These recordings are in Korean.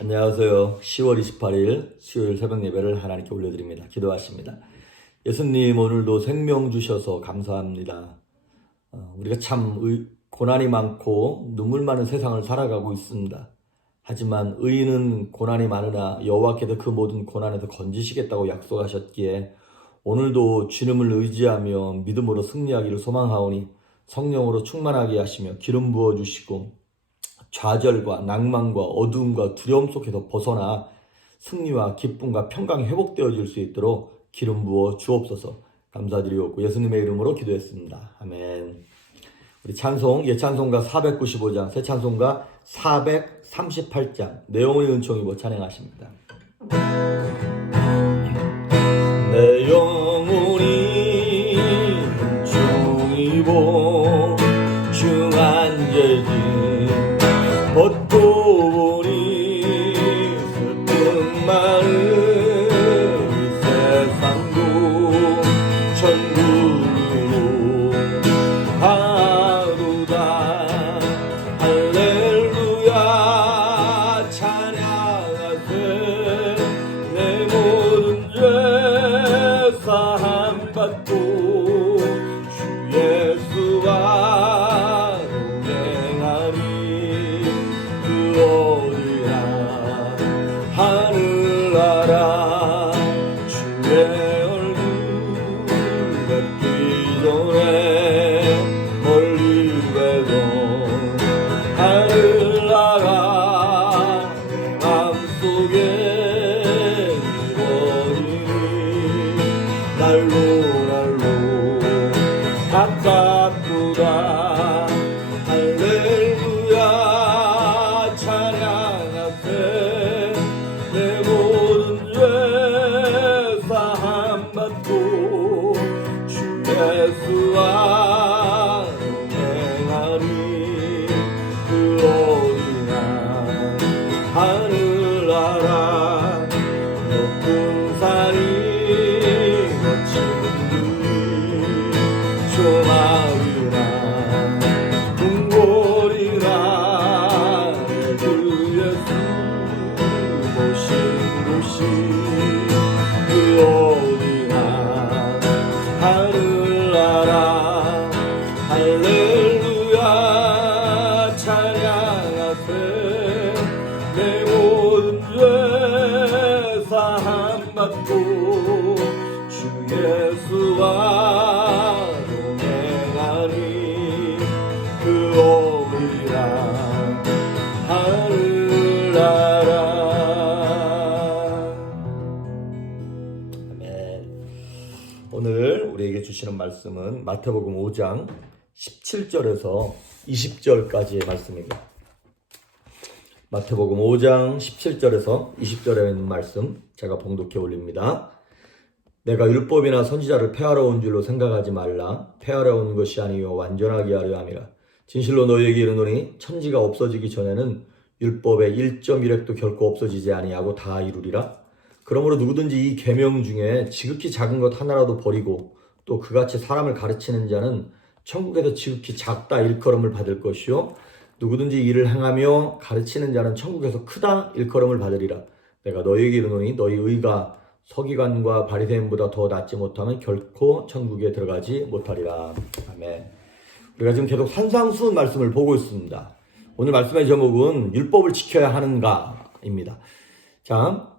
안녕하세요. 10월 28일 수요일 새벽 예배를 하나님께 올려드립니다. 기도하십니다. 예수님, 오늘도 생명 주셔서 감사합니다. 우리가 참 고난이 많고 눈물 많은 세상을 살아가고 있습니다. 하지만 의인은 고난이 많으나 여호와께서 그 모든 고난에서 건지시겠다고 약속하셨기에 오늘도 주님을 의지하며 믿음으로 승리하기를 소망하오니 성령으로 충만하게 하시며 기름 부어주시고 좌절과 낭만과 어두움과 두려움 속에서 벗어나 승리와 기쁨과 평강이 회복되어질 수 있도록 기름 부어 주옵소서. 감사드리옵고 예수님의 이름으로 기도했습니다. 아멘. 우리 찬송, 예찬송가 495장, 새 찬송가 438장, 내 영혼이 은총 입어 찬양하십니다. 내 영혼이 은총 입어 중한제지 벗고 보니 슬픈 마음 이 세상도 천국으로 가도다. 할렐루야 찬양하세. 내 모든 죄 사함 받고 주 예수와 동행하리. 어디나 하늘나라 주의 얼굴 뵙기 전에 멀리 뵈도 하늘나라 내 맘속에 이루어지니 날로 가깝구나. 할렐루야 찬양하세. 내 모든 죄 사함 받고 주 예수와 동행하리. 그 어디나 하늘나라 높은 산이 거친 들이 조망이나 궁궐이나 주 예수 모신 곳이 그 어디나 하늘나라. 할렐루야 찬양하세. 내 모든 죄 사함 받고 주 예수와 동행하리. 그 어디나 하늘나라. 아멘. 오늘 우리에게 주시는 말씀은 마태복음 5장 17절에서 20절까지의 말씀입니다. 마태복음 5장 17절에서 20절에 있는 말씀 제가 봉독해 올립니다. 내가 율법이나 선지자를 폐하러 온 줄로 생각하지 말라. 폐하러 온 것이 아니요 완전하게 하려 함이라. 진실로 너희에게 이르노니 천지가 없어지기 전에는 율법의 1.1획도 결코 없어지지 아니하고 다 이루리라. 그러므로 누구든지 이 계명 중에 지극히 작은 것 하나라도 버리고 또 그같이 사람을 가르치는 자는 천국에서 지극히 작다 일컬음을 받을 것이요 누구든지 이를 행하며 가르치는 자는 천국에서 크다 일컬음을 받으리라. 내가 너희에게 이르노니 너희 의가 서기관과 바리새인보다 더 낫지 못하면 결코 천국에 들어가지 못하리라. 아멘. 우리가 지금 계속 산상수훈 말씀을 보고 있습니다. 오늘 말씀의 제목은 율법을 지켜야 하는가입니다. 자,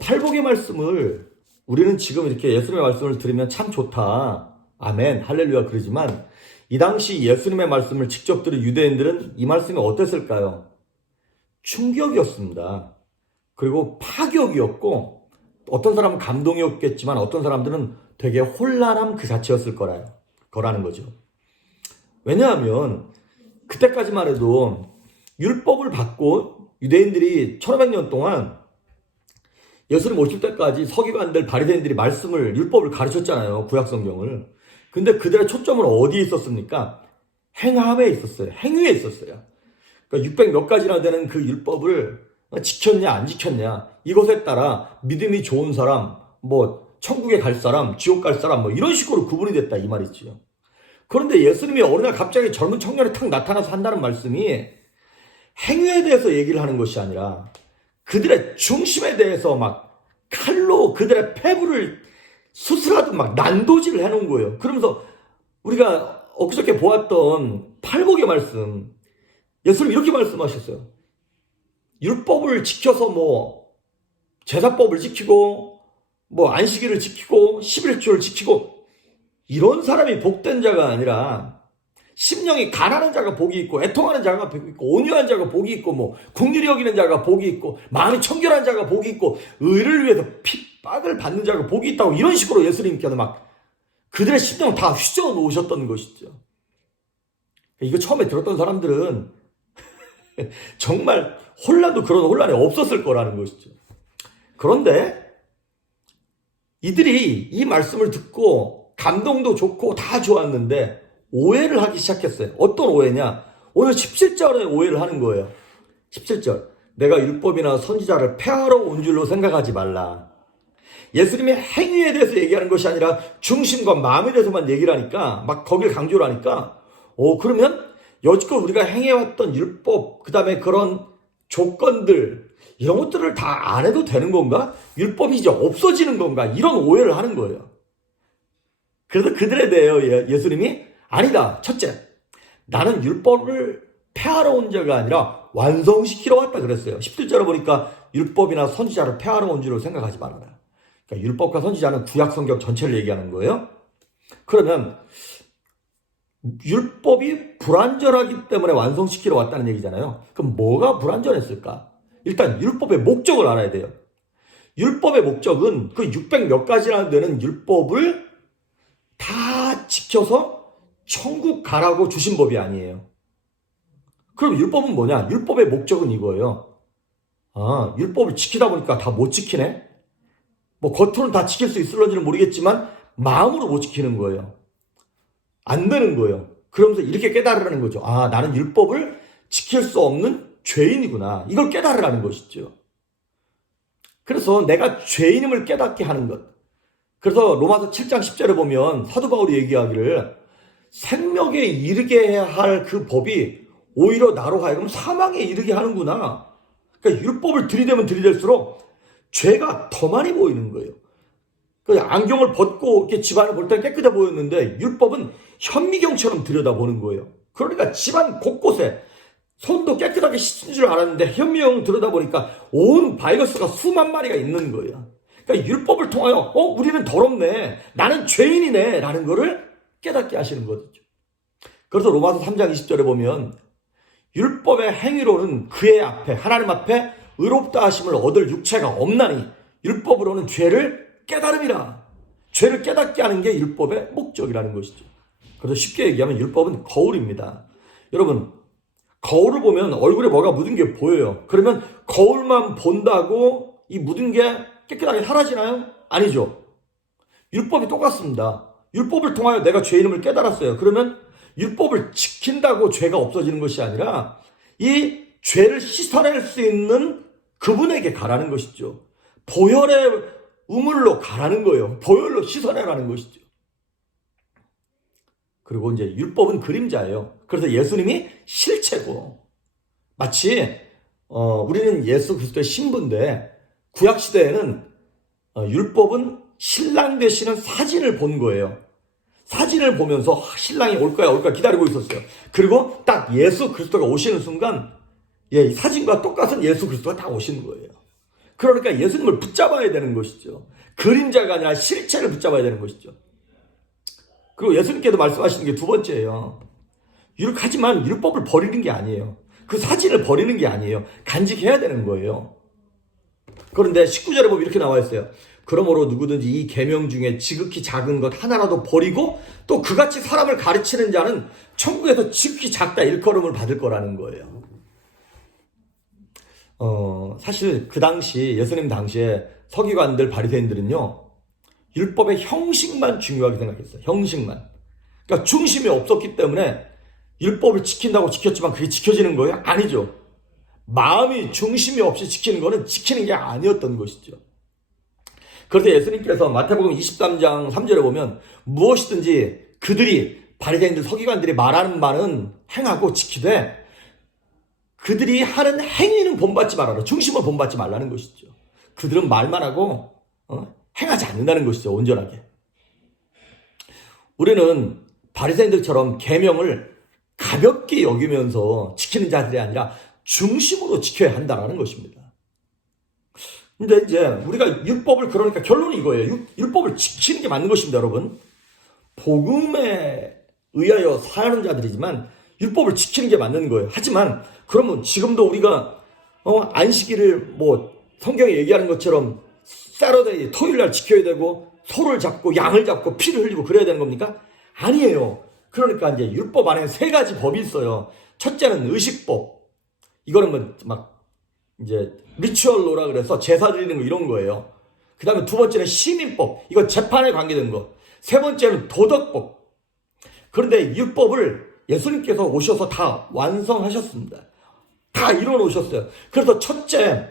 팔복의 말씀을 우리는 지금 이렇게 예수님의 말씀을 들으면 참 좋다. 아멘, 할렐루야 그러지만 이 당시 예수님의 말씀을 직접 들은 유대인들은 이 말씀이 어땠을까요? 충격이었습니다. 그리고 파격이었고 어떤 사람은 감동이었겠지만 어떤 사람들은 되게 혼란함 그 자체였을 거라는 거죠. 왜냐하면 그때까지만 해도 율법을 받고 유대인들이 1500년 동안 예수님 오실 때까지 서기관들 바리새인들이 말씀을 율법을 가르쳤잖아요. 구약성경을. 근데 그들의 초점은 어디에 있었습니까? 행함에 있었어요. 행위에 있었어요. 그러니까 600 몇 가지나 되는 그 율법을 지켰냐 안 지켰냐 이것에 따라 믿음이 좋은 사람, 천국에 갈 사람, 지옥 갈 사람 이런 식으로 구분이 됐다 이 말이지요. 그런데 예수님이 어느 날 갑자기 젊은 청년이 탁 나타나서 한다는 말씀이 행위에 대해서 얘기를 하는 것이 아니라 그들의 중심에 대해서 막 칼로 그들의 폐부를 수술하듯 막 난도질을 해놓은 거예요. 그러면서 우리가 엊그저께 보았던 팔복의 말씀, 예수님 이렇게 말씀하셨어요. 율법을 지켜서 제사법을 지키고 안식일을 지키고 11조를 지키고 이런 사람이 복된 자가 아니라 심령이 가난한 자가 복이 있고 애통하는 자가 복이 있고 온유한 자가 복이 있고 긍휼히 여기는 자가 복이 있고 마음이 청결한 자가 복이 있고 의를 위해서 핍박을 받는 자가 복이 있다고 이런 식으로 예수님께서 막 그들의 심령을 다 휘저어 놓으셨던 것이죠. 이거 처음에 들었던 사람들은 정말 혼란도 그런 혼란이 없었을 거라는 것이죠. 그런데 이들이 이 말씀을 듣고 감동도 좋고 다 좋았는데 오해를 하기 시작했어요. 어떤 오해냐? 오늘 17절에 오해를 하는 거예요. 17절. 내가 율법이나 선지자를 폐하러 온 줄로 생각하지 말라. 예수님의 행위에 대해서 얘기하는 것이 아니라 중심과 마음에 대해서만 얘기를 하니까 막 거길 강조를 하니까 그러면 여지껏 우리가 행해왔던 율법, 그 다음에 그런 조건들 이런 것들을 다 안 해도 되는 건가? 율법이 이제 없어지는 건가? 이런 오해를 하는 거예요. 그래서 그들에 대해 예수님이 아니다. 첫째, 나는 율법을 폐하러 온 자가 아니라 완성시키러 왔다 그랬어요. 17절에 보니까 율법이나 선지자를 폐하러 온 줄로 생각하지 말아라. 그러니까 율법과 선지자는 구약 성경 전체를 얘기하는 거예요. 그러면 율법이 불완전하기 때문에 완성시키러 왔다는 얘기잖아요. 그럼 뭐가 불완전했을까? 일단 율법의 목적을 알아야 돼요. 율법의 목적은 그 600 몇 가지나 되는 율법을 다 지켜서 천국 가라고 주신 법이 아니에요. 그럼 율법은 뭐냐? 율법의 목적은 이거예요. 율법을 지키다 보니까 다 못 지키네? 겉으로는 다 지킬 수 있을런지는 모르겠지만 마음으로 못 지키는 거예요. 안 되는 거예요. 그러면서 이렇게 깨달으라는 거죠. 나는 율법을 지킬 수 없는 죄인이구나. 이걸 깨달으라는 것이죠. 그래서 내가 죄인임을 깨닫게 하는 것. 그래서 로마서 7장 10절에 보면 사도 바울이 얘기하기를 생명에 이르게 할 그 법이 오히려 나로 하여금 사망에 이르게 하는구나. 그러니까 율법을 들이대면 들이댈수록 죄가 더 많이 보이는 거예요. 안경을 벗고 이렇게 집안을 볼 때 깨끗해 보였는데 율법은 현미경처럼 들여다보는 거예요. 그러니까 집안 곳곳에 손도 깨끗하게 씻은 줄 알았는데 현미경 들여다보니까 온 바이러스가 수만 마리가 있는 거예요. 그러니까 율법을 통하여 우리는 더럽네. 나는 죄인이네. 라는 거를 깨닫게 하시는 거죠. 그래서 로마서 3장 20절에 보면 율법의 행위로는 그의 앞에 하나님 앞에 의롭다 하심을 얻을 육체가 없나니 율법으로는 죄를 깨달음이라. 죄를 깨닫게 하는 게 율법의 목적이라는 것이죠. 그래서 쉽게 얘기하면 율법은 거울입니다. 여러분, 거울을 보면 얼굴에 뭐가 묻은 게 보여요. 그러면 거울만 본다고 이 묻은 게 깨끗하게 사라지나요? 아니죠. 율법이 똑같습니다. 율법을 통하여 내가 죄인임을 깨달았어요. 그러면 율법을 지킨다고 죄가 없어지는 것이 아니라 이 죄를 씻어낼 수 있는 그분에게 가라는 것이죠. 보혈의 우물로 가라는 거예요. 보혈로 씻어내라는 것이죠. 그리고 이제 율법은 그림자예요. 그래서 예수님이 실체고, 마치 우리는 예수 그리스도의 신부인데 구약 시대에는 율법은 신랑 되시는 사진을 본 거예요. 사진을 보면서 신랑이 올 거야 기다리고 있었어요. 그리고 딱 예수 그리스도가 오시는 순간 이 사진과 똑같은 예수 그리스도가 다 오시는 거예요. 그러니까 예수님을 붙잡아야 되는 것이죠. 그림자가 아니라 실체를 붙잡아야 되는 것이죠. 그리고 예수님께도 말씀하시는 게 두 번째예요. 하지만 율법을 버리는 게 아니에요. 그 사진을 버리는 게 아니에요. 간직해야 되는 거예요. 그런데 19절에 보면 이렇게 나와 있어요. 그러므로 누구든지 이 계명 중에 지극히 작은 것 하나라도 버리고 또 그같이 사람을 가르치는 자는 천국에서 지극히 작다 일컬음을 받을 거라는 거예요. 사실 그 당시 예수님 당시에 서기관들 바리새인들은요, 율법의 형식만 중요하게 생각했어요. 형식만. 그러니까 중심이 없었기 때문에 율법을 지킨다고 지켰지만 그게 지켜지는 거예요? 아니죠. 마음이 중심이 없이 지키는 거는 지키는 게 아니었던 것이죠. 그래서 예수님께서 마태복음 23장 3절에 보면 무엇이든지 그들이 바리새인들 서기관들이 말하는 바는 행하고 지키되 그들이 하는 행위는 본받지 말아라. 중심을 본받지 말라는 것이죠. 그들은 말만 하고 행하지 않는다는 것이죠. 온전하게. 우리는 바리새인들처럼 계명을 가볍게 여기면서 지키는 자들이 아니라 중심으로 지켜야 한다는 것입니다. 근데 이제 우리가 율법을, 그러니까 결론이 이거예요. 율법을 지키는 게 맞는 것입니다, 여러분. 복음에 의하여 사는 자들이지만 율법을 지키는 게 맞는 거예요. 하지만 그러면 지금도 우리가 안식일을 뭐 성경에 얘기하는 것처럼 세러데이, 토요일 날 지켜야 되고 소를 잡고 양을 잡고 피를 흘리고 그래야 되는 겁니까? 아니에요. 그러니까 이제 율법 안에 세 가지 법이 있어요. 첫째는 의식법. 이거는 막 이제 리추얼로라 그래서 제사 드리는 거 이런 거예요. 그 다음에 두 번째는 시민법. 이거 재판에 관계된 거. 세 번째는 도덕법. 그런데 율법을 예수님께서 오셔서 다 완성하셨습니다. 다 이뤄 놓으셨어요. 그래서 첫째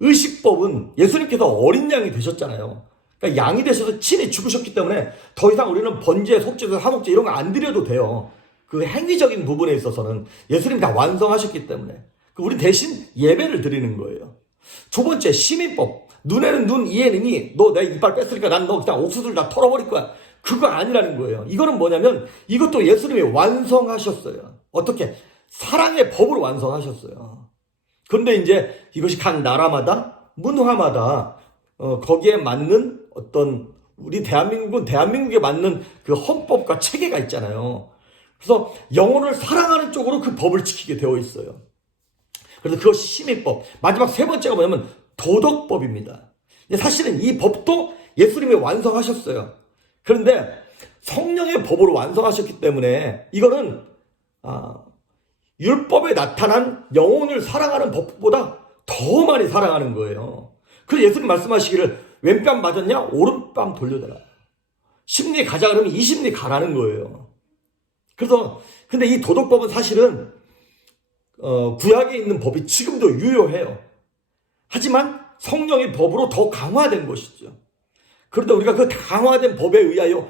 의식법은 예수님께서 어린 양이 되셨잖아요. 그러니까 양이 되셔서 친히 죽으셨기 때문에 더 이상 우리는 번제, 속죄제, 화목제 이런 거 안 드려도 돼요. 그 행위적인 부분에 있어서는 예수님이 다 완성하셨기 때문에 우리 대신 예배를 드리는 거예요. 두 번째 시민법. 눈에는 눈, 이에는 이. 너 내 이빨 뺐으니까 난 너 그냥 옥수수를 다 털어버릴 거야. 그거 아니라는 거예요. 이거는 뭐냐면 이것도 예수님이 완성하셨어요. 어떻게? 사랑의 법으로 완성하셨어요. 그런데 이제 이것이 각 나라마다 문화마다 거기에 맞는 어떤 우리 대한민국은 대한민국에 맞는 그 헌법과 체계가 있잖아요. 그래서 영혼을 사랑하는 쪽으로 그 법을 지키게 되어 있어요. 그래서 그것이 시민법. 마지막 세 번째가 뭐냐면 도덕법입니다. 사실은 이 법도 예수님이 완성하셨어요. 그런데 성령의 법으로 완성하셨기 때문에 이거는 율법에 나타난 영혼을 사랑하는 법보다 더 많이 사랑하는 거예요. 그래서 예수님 말씀하시기를 왼뺨 맞았냐? 오른뺨 돌려대라. 10리 가자 그러면 20리 가라는 거예요. 그래서 근데 이 도덕법은 사실은 구약에 있는 법이 지금도 유효해요. 하지만 성령의 법으로 더 강화된 것이죠. 그런데 우리가 그 강화된 법에 의하여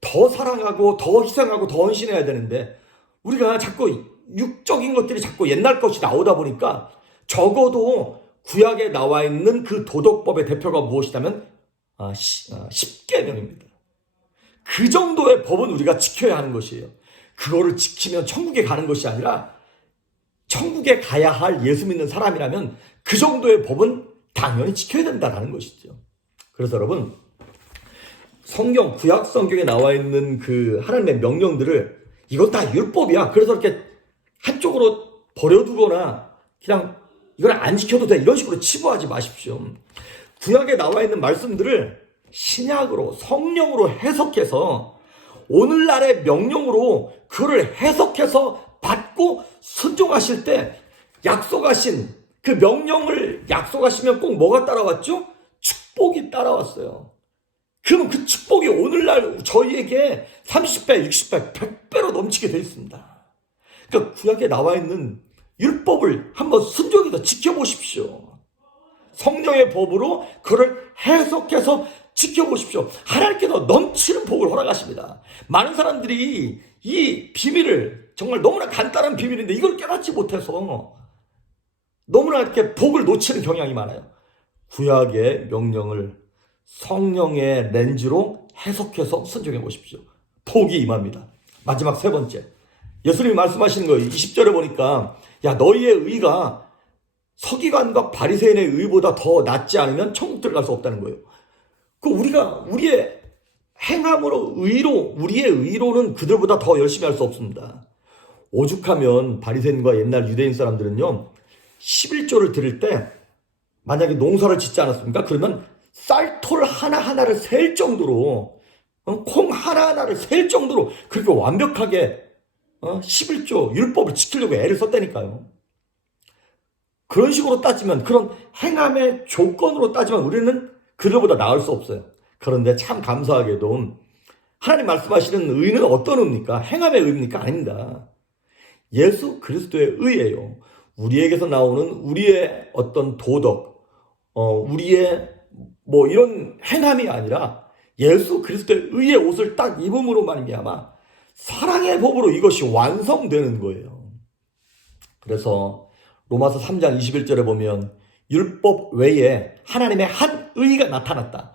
더 사랑하고 더 희생하고 더 헌신해야 되는데 우리가 자꾸 육적인 것들이 자꾸 옛날 것이 나오다 보니까 적어도 구약에 나와 있는 그 도덕법의 대표가 무엇이냐면 10계명입니다. 그 정도의 법은 우리가 지켜야 하는 것이에요. 그거를 지키면 천국에 가는 것이 아니라 천국에 가야 할 예수 믿는 사람이라면 그 정도의 법은 당연히 지켜야 된다는 것이죠. 그래서 여러분 성경, 구약 성경에 나와 있는 그 하나님의 명령들을 이건 다 율법이야. 그래서 이렇게 한쪽으로 버려두거나 그냥 이건 안 지켜도 돼 이런 식으로 치부하지 마십시오. 구약에 나와 있는 말씀들을 신약으로 성령으로 해석해서 오늘날의 명령으로 그를 해석해서 받고 순종하실 때 약속하신 그 명령을 약속하시면 꼭 뭐가 따라왔죠? 축복이 따라왔어요. 그러면 그 축복이 오늘날 저희에게 30배, 60배, 100배로 넘치게 되어 있습니다. 그러니까 구약에 나와 있는 율법을 한번 순종해서 지켜보십시오. 성령의 법으로 그를 해석해서 지켜보십시오. 하나님께서 넘치는 복을 허락하십니다. 많은 사람들이 이 비밀을 정말 너무나 간단한 비밀인데 이걸 깨닫지 못해서 너무나 이렇게 복을 놓치는 경향이 많아요. 구약의 명령을 성령의 렌즈로 해석해서 순종해 보십시오. 복이 임합니다. 마지막 세 번째. 예수님이 말씀하시는 거예요. 20절에 보니까 야 너희의 의가 서기관과 바리새인의 의보다 더 낫지 않으면 천국 들어갈 수 없다는 거예요. 그 우리가 우리의 행함으로 우리의 의로는 그들보다 더 열심히 할 수 없습니다. 오죽하면 바리새인과 옛날 유대인 사람들은요 11조를 드릴 때 만약에 농사를 짓지 않았습니까? 그러면 쌀톨 하나하나를 셀 정도로 콩 하나하나를 셀 정도로 그렇게 완벽하게 11조 율법을 지키려고 애를 썼다니까요. 그런 식으로 따지면 그런 행함의 조건으로 따지면 우리는 그들보다 나을 수 없어요. 그런데 참 감사하게도 하나님 말씀하시는 의는 어떤 의입니까? 행함의 의입니까? 아닙니다. 예수 그리스도의 의예요. 우리에게서 나오는 우리의 어떤 도덕, 우리의 뭐 이런 행함이 아니라 예수 그리스도의 의의 옷을 딱 입음으로 말미암아 사랑의 법으로 이것이 완성되는 거예요. 그래서 로마서 3장 21절에 보면 율법 외에 하나님의 한 의가 나타났다.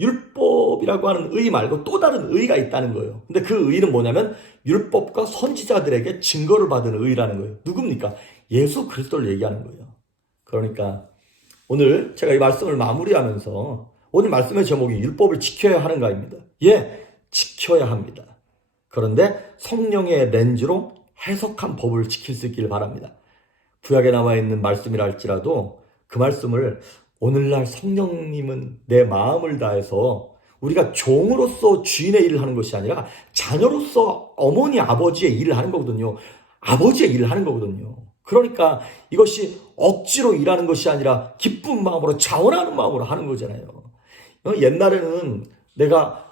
율법이라고 하는 의 말고 또 다른 의가 있다는 거예요. 근데 그 의는 뭐냐면 율법과 선지자들에게 증거를 받은 의라는 거예요. 누굽니까? 예수 그리스도를 얘기하는 거예요. 그러니까 오늘 제가 이 말씀을 마무리하면서 오늘 말씀의 제목이 율법을 지켜야 하는가입니다. 예, 지켜야 합니다. 그런데 성령의 렌즈로 해석한 법을 지킬 수 있기를 바랍니다. 구약에 나와 있는 말씀이라 할지라도 그 말씀을 오늘날 성령님은 내 마음을 다해서 우리가 종으로서 주인의 일을 하는 것이 아니라 자녀로서 어머니 아버지의 일을 하는 거거든요. 아버지의 일을 하는 거거든요. 그러니까 이것이 억지로 일하는 것이 아니라 기쁜 마음으로 자원하는 마음으로 하는 거잖아요. 옛날에는 내가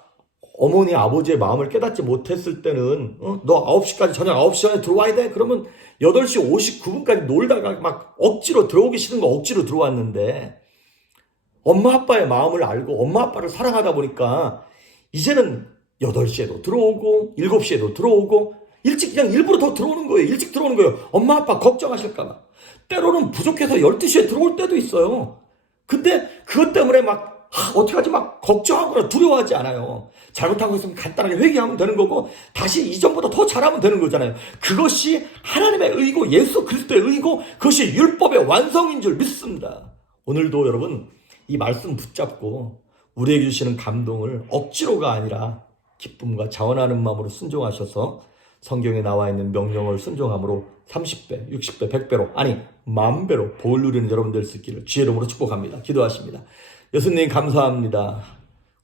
어머니 아버지의 마음을 깨닫지 못했을 때는 너 9시까지 저녁 9시 전에 들어와야 돼. 그러면 8시 59분까지 놀다가 막 억지로 들어오기 싫은 거 억지로 들어왔는데 엄마 아빠의 마음을 알고 엄마 아빠를 사랑하다 보니까 이제는 8시에도 들어오고 7시에도 들어오고 일찍 그냥 일부러 더 들어오는 거예요. 일찍 들어오는 거예요. 엄마 아빠 걱정하실까 봐. 때로는 부족해서 12시에 들어올 때도 있어요. 근데 그것 때문에 막 어떡하지 막 걱정하거나 두려워하지 않아요. 잘못하고 있으면 간단하게 회개하면 되는 거고 다시 이전보다 더 잘하면 되는 거잖아요. 그것이 하나님의 의고 예수 그리스도의 의고 그것이 율법의 완성인 줄 믿습니다. 오늘도 여러분 이 말씀 붙잡고 우리에게 주시는 감동을 억지로가 아니라 기쁨과 자원하는 마음으로 순종하셔서 성경에 나와 있는 명령을 순종함으로 30배, 60배, 100배로 아니 만배로 복을 누리는 여러분 될 수 있기를 주의 이름으로 축복합니다. 기도하십니다. 예수님 감사합니다.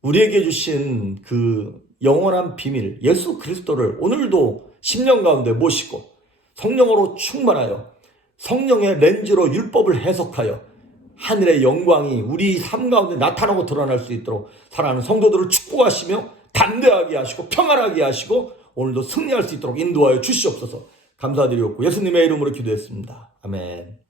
우리에게 주신 그 영원한 비밀 예수 그리스도를 오늘도 10년 가운데 모시고 성령으로 충만하여 성령의 렌즈로 율법을 해석하여 하늘의 영광이 우리 삶 가운데 나타나고 드러날 수 있도록 사랑하는 성도들을 축복하시며 담대하게 하시고 평안하게 하시고 오늘도 승리할 수 있도록 인도하여 주시옵소서. 감사드리옵고 예수님의 이름으로 기도했습니다. 아멘.